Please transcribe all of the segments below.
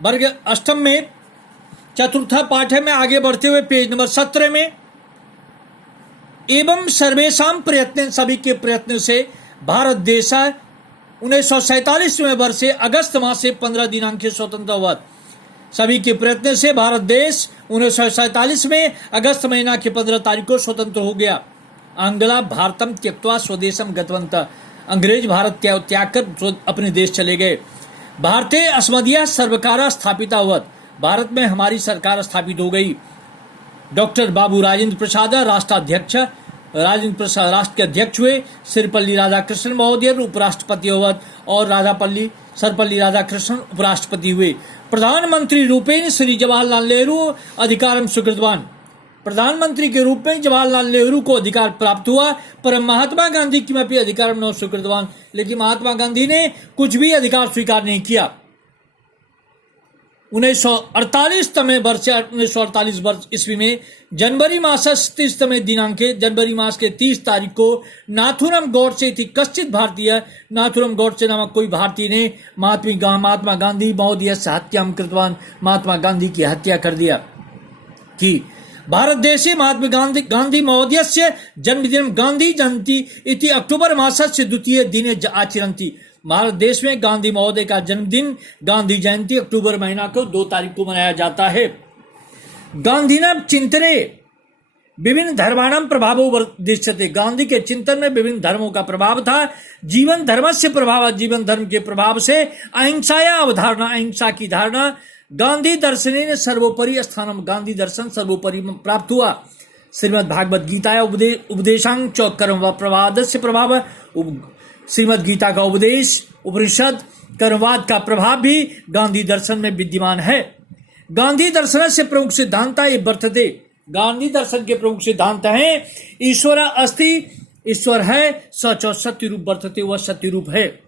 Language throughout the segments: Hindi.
वर्ग अष्टम में चतुर्था पाठ है। मैं आगे बढ़ते हुए पेज नंबर 17 में, एवं सर्वेशम प्रयत्न, सभी के प्रयत्न से भारत देश 1947वें वर्षे अगस्त मासे 15 दिनांके स्वतंत्र हुआ। सभी के प्रयत्न से भारत देश 1947 में अगस्त महीना की 15 तारीख को स्वतंत्र हो गया। आंग्ला भारतम त्यक्त्वा स्वदेशम गतवन्तः, अंग्रेज भारत त्याग कर अपने देश चले गए। भारतीय अस्मदीय सर्वकार स्थापिता हुआ, भारत में हमारी सरकार स्थापित हो गई। डॉक्टर बाबू राजेंद्र प्रसाद राष्ट्राध्यक्ष, राजेंद्र प्रसाद राष्ट्र के अध्यक्ष हुए। सर्वपल्ली राधाकृष्णन महोदय उपराष्ट्रपति हुआ और सर्वपल्ली राधाकृष्णन उपराष्ट्रपति हुए। प्रधानमंत्री रूपेण श्री जवाहरलाल नेहरू अधिकारम स्वीकृतवान, प्रधानमंत्री के रूप में जवाहरलाल नेहरू को अधिकार प्राप्त हुआ। पर महात्मा गांधी किमपि अधिकारम न स्वीकृतवान, लेकिन महात्मा गांधी ने कुछ भी अधिकार स्वीकार नहीं किया। 1948 वर्ष ईस्वी में जनवरी मास 30 दिनांके, जनवरी मास के 30 तारीख को नाथुराम गौडसे थी कश्चित भारतीय, नाथुराम गौडसे नामक कोई भारतीय ने महात्मा गांधी महोदय से हत्यां कृतवान, महात्मा गांधी की हत्या कर दिया कि भारत देशे महात्मा गांधी महोदयस्य जन्मदिनं गांधी जयंती इति अक्टूबर मासस्य द्वितीय दिने आचरन्ति। भारत देश में गांधी महोदय का जन्मदिन गांधी जयंती अक्टूबर महीना को 2 तारीख को मनाया जाता है। गांधीना चिंतने विभिन्न धर्माणां प्रभावो दृश्यते, गांधी के चिंतन में विभिन्न धर्मों का प्रभाव था। जीवन धर्म से प्रभाव, जीवन धर्म के प्रभाव से अहिंसाया अवधारणा, अहिंसा की धारणा। गांधी दर्शने सर्वोपरि स्थानम, गांधी दर्शन सर्वोपरि प्राप्त हुआ। श्रीमद् भागवत गीता उपदेशांग च कर्म प्रवाद से प्रभाव, श्रीमद् गीता का उपदेश, उपनिषद, कर्मवाद का प्रभाव भी गांधी दर्शन में विद्यमान है। गांधी दर्शन से प्रमुख सिद्धांत ये वर्तते, गांधी दर्शन के प्रमुख सिद्धांत हैं ईश्वर अस्ति, ईश्वर है, सच और सत्य रूप वर्तते, वह सत्य रूप है।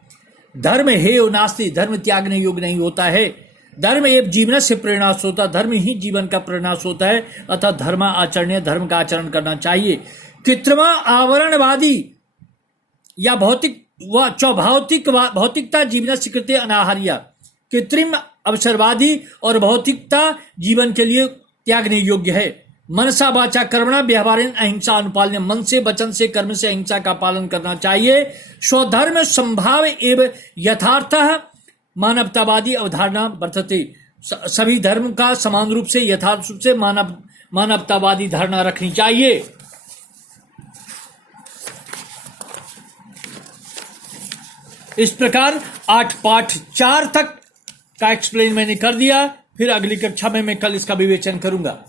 धर्म है और नास्ति, धर्म त्यागने योग्य नहीं होता है। धर्म एवं जीवन से प्रेरणाश होता, धर्म ही जीवन का प्रेरणाश होता है। अतः धर्म आचरणीय, धर्म का आचरण करना चाहिए। कृत्रिमा आवरणवादी या भौतिकता जीवन स्वीकृति अनाहार्य, कृत्रिम अवसरवादी और भौतिकता जीवन के लिए त्यागने योग्य है। मनसा वाचा कर्मणा व्यवहारेण अहिंसा अनुपालने, मन से, वचन से, कर्म से अहिंसा का पालन करना चाहिए। स्वधर्म संभाव एवं यथार्थ मानवतावादी अवधारणा वर्तते, सभी धर्म का समान रूप से, यथार्थ रूप से मानवतावादी धारणा रखनी चाहिए। इस प्रकार 8 पाठ 4 तक का एक्सप्लेन मैंने कर दिया। फिर अगली कक्षा में मैं कल इसका विवेचन करूंगा।